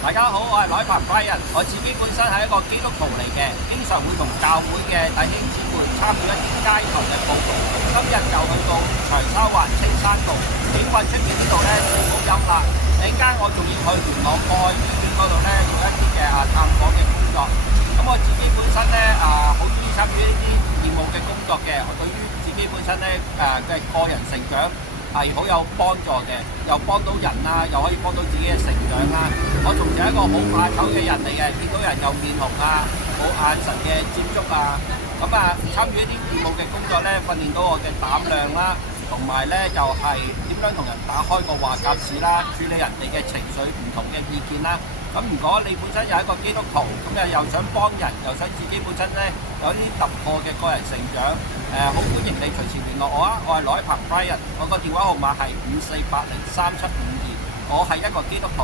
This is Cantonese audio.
大家好，我係來彭輝人。我自己本身係一個基督徒嚟嘅，經常會同教會嘅弟兄姊妹參與一啲街頭嘅佈道。今日就去到長沙灣青山道警棍出面呢度咧傳福音啦。陣間我仲要去元朗愛醫院嗰度咧做一啲嘅探訪嘅工作。咁我自己本身咧好中意參與呢啲義務嘅工作嘅，我對於自己本身咧嘅個人成長係好有幫助嘅，又幫到人啦，又可以幫到自己嘅成長啦。我從前係一個好怕醜嘅人嚟嘅，見到人又面紅啊，冇眼神嘅接觸啊。咁參與一啲義務嘅工作咧，訓練到我嘅膽量啦，同埋咧就係點樣同人打開個話匣子啦，處理人哋嘅情緒唔同嘅意見啦。咁如果你本身又係一個基督徒，咁又想幫人，又想自己本身咧有啲突破嘅個人成長，好歡迎你隨時聯絡我啊！我係來彭 Brian，我個電話號碼係54803752，我係一個基督徒。